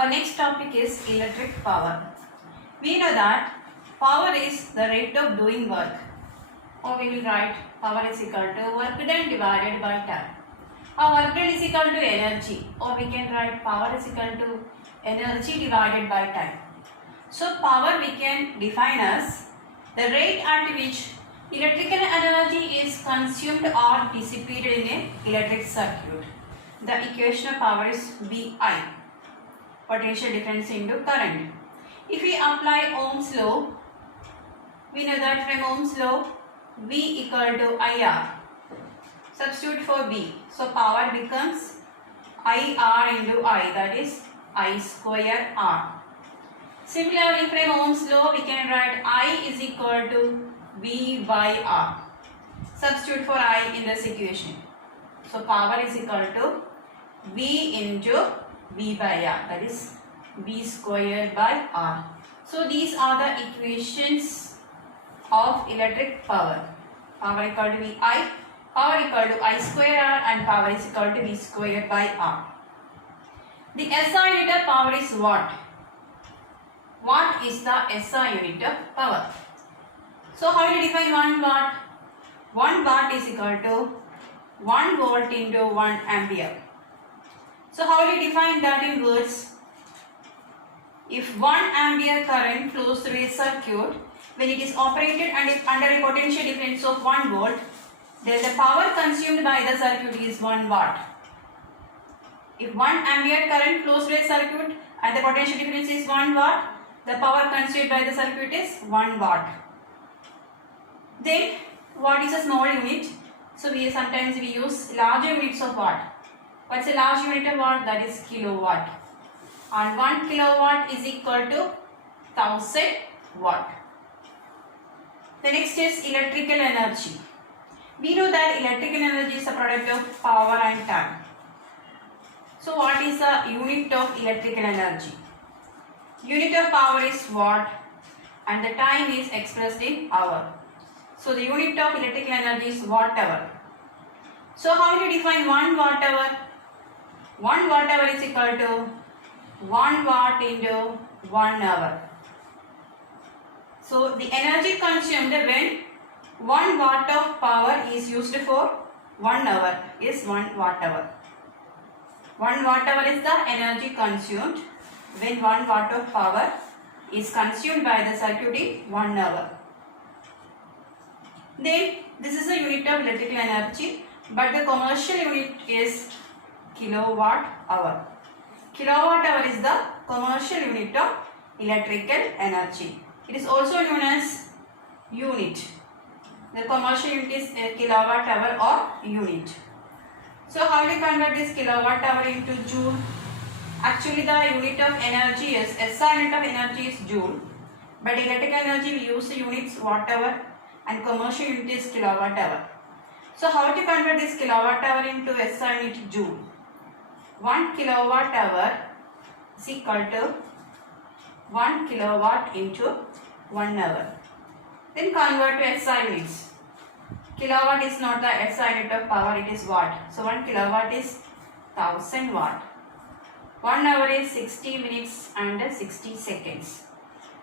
Our next topic is electric power. We know that power is the rate of doing work, or we will write power is equal to work done divided by time. Our work done is equal to energy, or we can write power is equal to energy divided by time. So power we can define as the rate at which electrical energy is consumed or dissipated in an electric circuit. The equation of power is VI, potential difference into current. If we apply Ohm's law, we know that from Ohm's law, V equal to IR. Substitute for V. So power becomes IR into I, that is I square R. Similarly, from Ohm's law, we can write I is equal to V by R. Substitute for I in this equation. So power is equal to V into V by R, that is V square by R. So these are the equations of electric power. Power equal to VI, power equal to I square R, and power is equal to V square by R. The SI unit of power is watt. Watt is the SI unit of power. So how do you define 1 watt? 1 watt is equal to 1 volt into 1 ampere. So how do you define that in words? If 1 ampere current flows through a circuit, when it is operated and if under a potential difference of 1 volt, then the power consumed by the circuit is 1 watt. If 1 ampere current flows through a circuit and the potential difference is 1 watt, the power consumed by the circuit is 1 watt. Then watt is a small unit, so sometimes we use larger units of watt. What's a large unit of watt? That is kilowatt. And 1 kilowatt is equal to 1000 watt. The next is electrical energy. We know that electrical energy is a product of power and time. So what is the unit of electrical energy? Unit of power is watt and the time is expressed in hour. So the unit of electrical energy is watt hour. So how do you define 1 watt hour? 1 watt hour is equal to 1 watt into 1 hour. So the energy consumed when 1 watt of power is used for 1 hour is 1 watt hour. 1 watt hour is the energy consumed when 1 watt of power is consumed by the circuit in 1 hour. Then this is a unit of electrical energy, but the commercial unit is kilowatt hour. Kilowatt hour is the commercial unit of electrical energy. It is also known as unit. The commercial unit is a kilowatt hour or unit. So how do you convert this kilowatt hour into joule? Actually the unit of energy is, SI unit of energy is joule, but electrical energy we use the units watt hour and commercial unit is kilowatt hour. So how to convert this kilowatt hour into SI unit joule? 1 kilowatt hour is equal to 1 kilowatt into 1 hour. Then convert to SI units. Kilowatt is not the SI unit of power, it is watt. So 1 kilowatt is 1000 watt. 1 hour is 60 minutes and 60 seconds.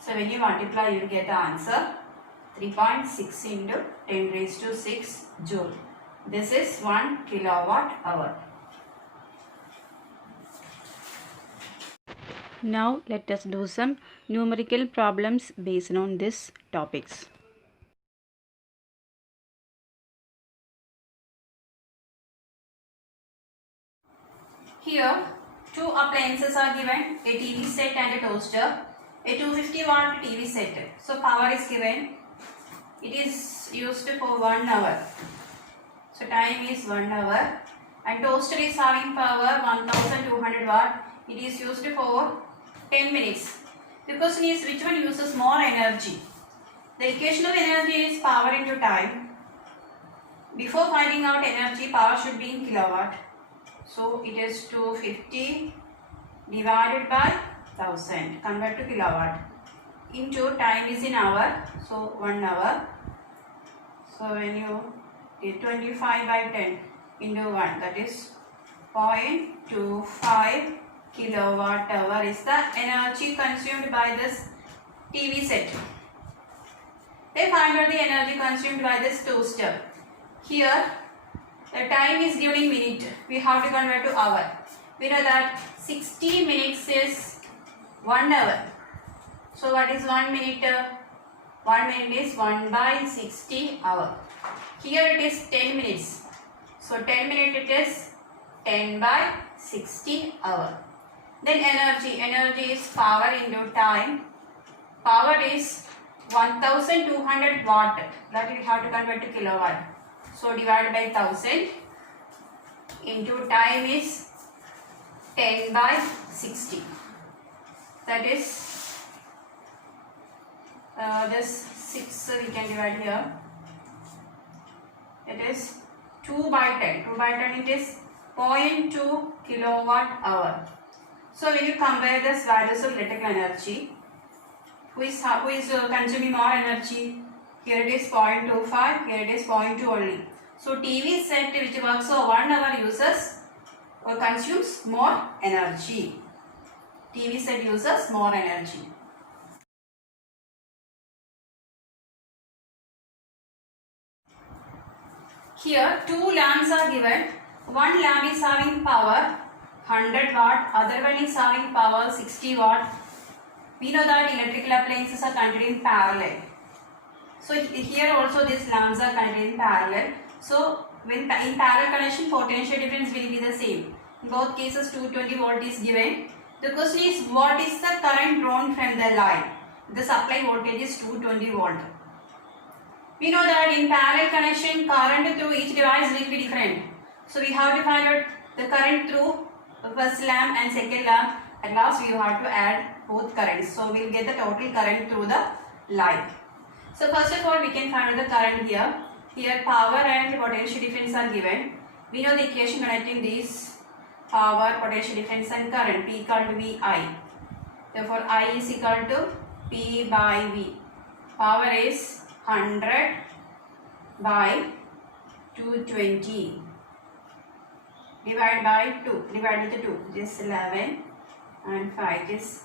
So when you multiply, you will get the answer 3.6 into 10 raised to 6 joule. This is 1 kilowatt hour. Now let us do some numerical problems based on these topics. Here, 2 appliances are given, a TV set and a toaster, a 250 watt TV set. So power is given, it is used for 1 hour. So time is 1 hour, and toaster is having power 1200 watt, it is used for 10 minutes. The question is which one uses more energy? The equation of energy is power into time. Before finding out energy, power should be in kilowatt. So it is 250 divided by 1000, convert to kilowatt, into time is in hour, so 1 hour. So when you get 25 by 10 into 1, that is 0.25 kilowatt hour is the energy consumed by this TV set. They find out the energy consumed by this toaster. Here the time is given in minute. We have to convert to hour. We know that 60 minutes is 1 hour. So what is 1 minute? 1 minute is 1 by 60 hour. Here it is 10 minutes. So 10 minutes it is 10 by 60 hour. Then energy. Energy is power into time. Power is 1200 watt. That we have to convert to kilowatt. So divided by 1000 into time is 10 by 60. That is this 6 we can divide here. It is 2 by 10. 2 by 10 it is 0.2 kilowatt hour. So when you compare this values of electrical energy, who is consuming more energy? Here it is 0.25, here it is 0.2 only. So TV set which works for 1 hour uses or consumes more energy. TV set uses more energy. Here two lamps are given. One lamp is having power 100 watt, other one is having power 60 watt. We know that electrical appliances are connected in parallel. So here also these lamps are connected in parallel. So when in parallel connection, potential difference will be the same. In both cases 220 volt is given. The question is, what is the current drawn from the line? The supply voltage is 220 volt. We know that in parallel connection, current through each device will be different. So we have to find out the current through the first lamp and second lamp. At last we have to add both currents. So we will get the total current through the line. So first of all we can find out the current here. Here power and potential difference are given. We know the equation connecting these power, potential difference and current. P equal to VI. Therefore I is equal to P by V. Power is 100 by 220. Divide by 2. Divide with 2. This 11 and 5. This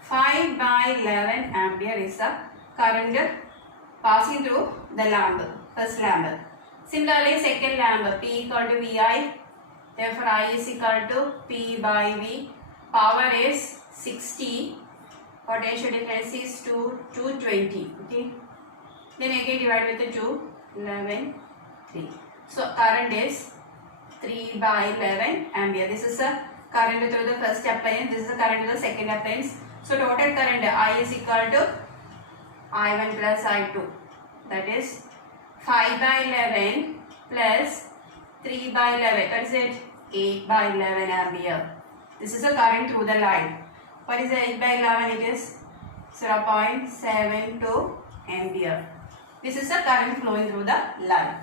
5 by 11 ampere is the current passing through the lamp, first lamp. Similarly, second lamp, P equal to VI. Therefore, I is equal to P by V. Power is 60. Potential difference is 220. Okay. Then again divide with the 2. 11, 3. So, current is 3 by 11 ampere. This is the current through the first appliance. This is the current through the second appliance. So, total current I is equal to I1 plus I2. That is 5 by 11 plus 3 by 11. That is it. 8 by 11 ampere. This is the current through the line. What is the 8 by 11? It is 0.72 ampere. This is the current flowing through the line.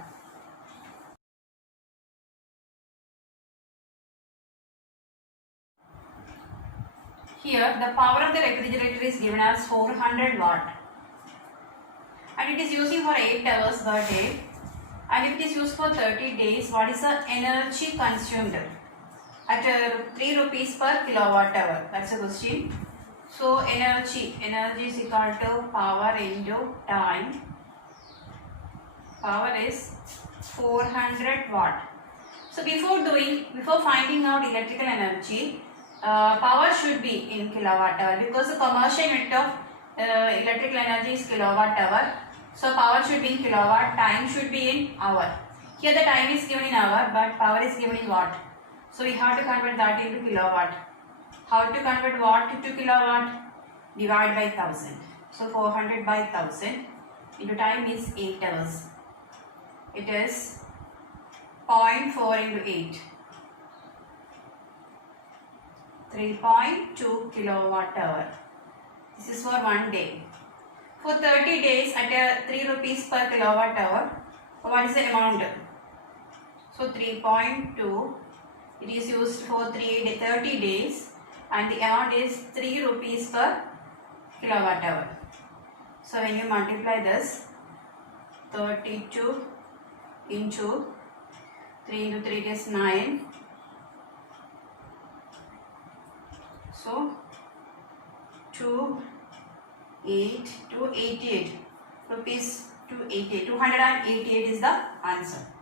Here the power of the refrigerator is given as 400 watt and it is using for 8 hours per day, and if it is used for 30 days, what is the energy consumed at 3 rupees per kilowatt hour? That's the question. So energy is equal to power into time. Power is 400 watt. So before finding out electrical energy, power should be in kilowatt hour, because the commercial unit of electrical energy is kilowatt hour. So power should be in kilowatt, time should be in hour. Here the time is given in hour, but power is given in watt. So we have to convert that into kilowatt. How to convert watt to kilowatt? Divide by 1000. So 400 by 1000 into time is 8 hours. It is 0.4 into 8. 3.2 kilowatt hour. This is for 1 day. For 30 days at 3 rupees per kilowatt hour, what is the amount? So 3.2, it is used for 30 days and the amount is 3 rupees per kilowatt hour. So when you multiply this, 32 into 3 into 3 is 9. So 288 rupees 288 is the answer.